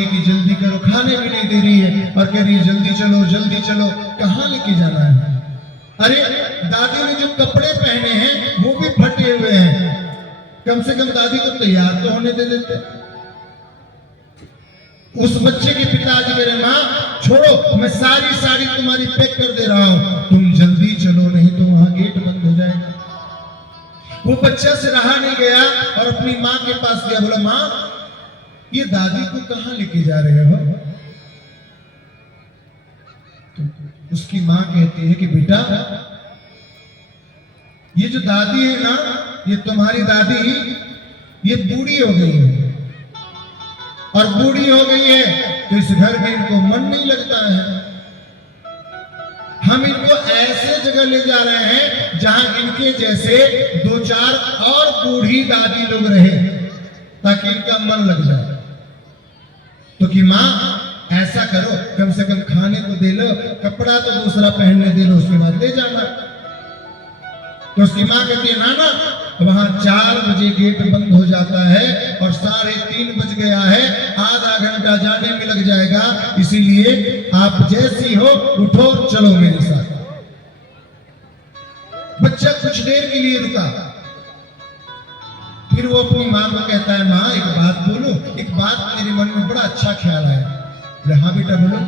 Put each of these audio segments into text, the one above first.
रही है कि जल्दी करो, खाने भी नहीं दे रही है और कह रही है जल्दी चलो जल्दी चलो। कहाँ लेके जाना है? अरे दादी ने जो कपड़े पहने हैं वो भी फटे हुए हैं, कम से कम दादी को तैयार तो होने दे देते। उस बच्चे के पिताजी कह रहे माँ छोड़ो, मैं सारी साड़ी तुम्हारी पैक कर दे रहा हूं, तुम जल्दी चलो नहीं तो वहां गेट बंद हो जाएगा। वो बच्चा से रहा नहीं गया और अपनी माँ के पास गया, बोला माँ ये दादी को कहां लेके जा रहे हो? तो उसकी माँ कहती है कि बेटा ये जो दादी है ना, ये तुम्हारी दादी ये बूढ़ी हो गई है, और बूढ़ी हो गई है तो इस घर में इनको मन नहीं लगता है। हम इनको ऐसे जगह ले जा रहे हैं जहां इनके जैसे 2-4 और बूढ़ी दादी लोग रहे ताकि इनका मन लग जाए। तो कि माँ ऐसा करो, कम से कम खाने को दे लो, कपड़ा तो दूसरा पहनने दे लो, उसके बाद ले जाना। तो उसकी माँ कहती है ना ना वहां 4 बजे गेट बंद हो जाता है और 3:30 बज गया है, आधा घंटा जाने में लग जाएगा, इसीलिए आप जैसी हो उठो चलो मेरे साथ। बच्चा कुछ देर के लिए रुका, फिर वो अपनी माँ को कहता है माँ एक बात बोलो, एक बात मेरे मन में बड़ा अच्छा ख्याल है। बोले हाँ बेटा बोलो।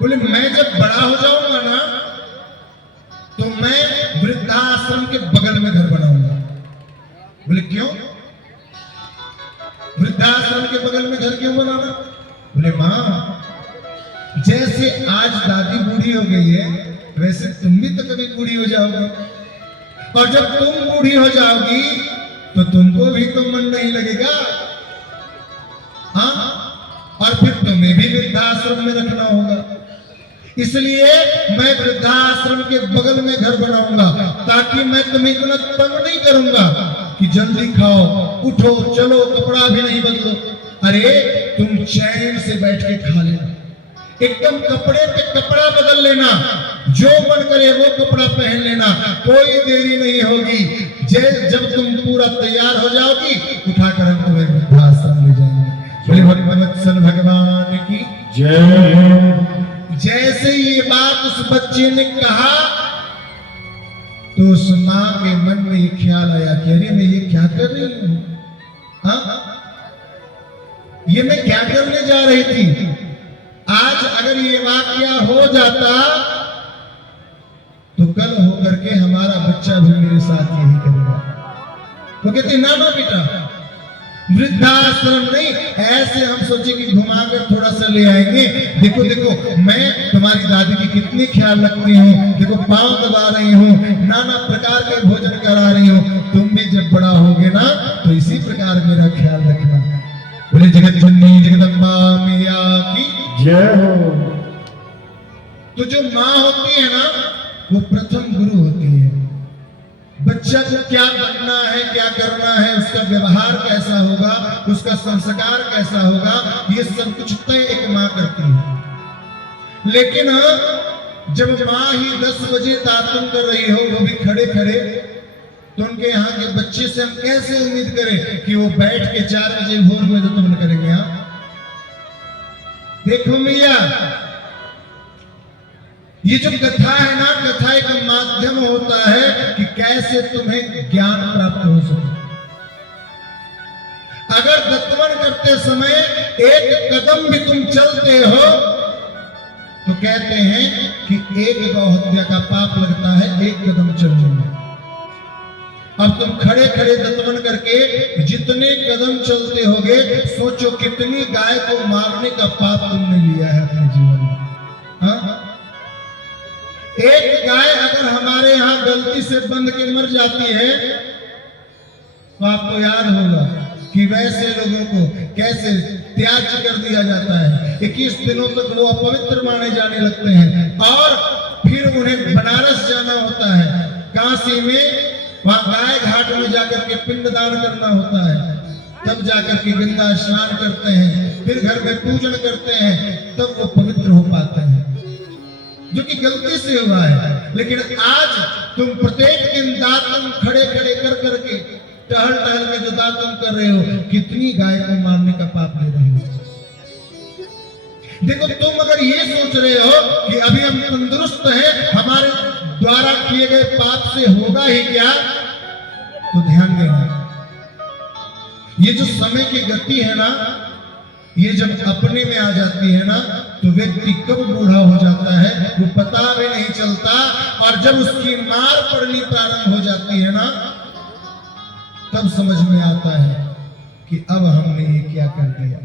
बोले मैं जब बड़ा हो जाऊंगा ना तो मैं वृद्धाश्रम के बगल में घर बनाऊंगा। बोले क्यों? वृद्धाश्रम के बगल में घर क्यों बनाना? बोले माँ जैसे आज दादी बूढ़ी हो गई है वैसे तुम भी तो कभी बूढ़ी हो जाओगे, और जब तुम बूढ़ी हो जाओगी तो तुमको भी तो मन नहीं लगेगा, हाँ, और फिर तुम्हें भी वृद्धाश्रम में रखना होगा। इसलिए मैं वृद्धाश्रम के बगल में घर बनाऊंगा ताकि मैं तुम्हें इतना तंग नहीं करूंगा कि जल्दी खाओ उठो चलो कपड़ा भी नहीं बदलो। अरे तुम चैन से बैठ के खा लेना, एकदम कपड़े पे कपड़ा बदल लेना, जो मन करे वो कपड़ा पहन लेना, कोई देरी नहीं होगी। जब तुम पूरा तैयार हो जाओगी उठाकर हम तुम्हें वृद्धाश्रम ले जाएंगे। बोले भगवत्सल भगवान की जय। जैसे ये बात उस बच्चे ने कहा तो उस माँ के मन में ये ख्याल आया कि अरे मैं ये क्या कर रही हूं, हाँ ये मैं क्या करने जा रही थी। आज अगर ये वाकया हो जाता तो कल होकर के हमारा बच्चा भी मेरे साथ यही करेगा। वो कहते ना ना बेटा वृद्धाश्रम नहीं, ऐसे हम सोचे कि घुमाकर थोड़ा सा ले आएंगे। देखो देखो मैं तुम्हारी दादी की कितनी ख्याल रखती हूँ, देखो पांव दबा रही हूँ, नाना प्रकार के भोजन करा रही हूँ, तुम भी जब बड़ा होगे ना तो इसी प्रकार मेरा ख्याल रखना। बोले जगत जननी जगदम्बा मैया की जय हो। तो जो माँ होती है ना वो प्रथम गुरु होती है। बच्चा को क्या बनना है क्या करना है, उसका व्यवहार कैसा होगा, उसका संस्कार कैसा होगा, ये सब कुछ तय एक माँ करती है। लेकिन जब माँ ही 10 बजे दातुन कर रही हो वो भी खड़े खड़े, तो उनके यहाँ के बच्चे से हम कैसे उम्मीद करें कि वो बैठ के 4 बजे भोर में दातुन करेंगे। हाँ देखो मैया ये जो कथा है ना, कथा एक माध्यम होता है कि कैसे तुम्हें ज्ञान प्राप्त हो सके। अगर दत्तवन करते समय एक कदम भी तुम चलते हो तो कहते हैं कि एक गौ हत्या का पाप लगता है एक कदम चलने में। अब तुम खड़े खड़े दत्तवन करके जितने कदम चलते होगे, सोचो कितनी गाय को मारने का पाप तुमने लिया है अपने जीवन में। हाँ एक गाय अगर हमारे यहाँ गलती से बंध के मर जाती है तो आपको याद होगा कि वैसे लोगों को कैसे त्याग कर दिया जाता है। 21 दिनों तक वो अपवित्र माने जाने लगते हैं और फिर उन्हें बनारस जाना होता है, काशी में वहां गाय घाट में जाकर के पिंडदान करना होता है, तब जाकर के गंगा स्नान करते हैं, फिर घर में पूजन करते हैं, तब वो पवित्र हो पाते हैं, जो कि गलती से हुआ है। लेकिन आज तुम प्रत्येक दिन दातुन खड़े खड़े कर करके टहल टहल के जो दातुन कर रहे हो, कितनी गाय को मारने का पाप ले रहे हो। देखो तुम अगर ये सोच रहे हो कि अभी हम तंदुरुस्त हैं, हमारे द्वारा किए गए पाप से होगा ही क्या, तो ध्यान देना, ये जो समय की गति है ना, ये जब अपने में आ जाती है ना, तो व्यक्ति कब बूढ़ा हो जाता है वो पता भी नहीं चलता। और जब उसकी मार पड़नी प्रारंभ हो जाती है ना, तब समझ में आता है कि अब हमने ये क्या कर दिया।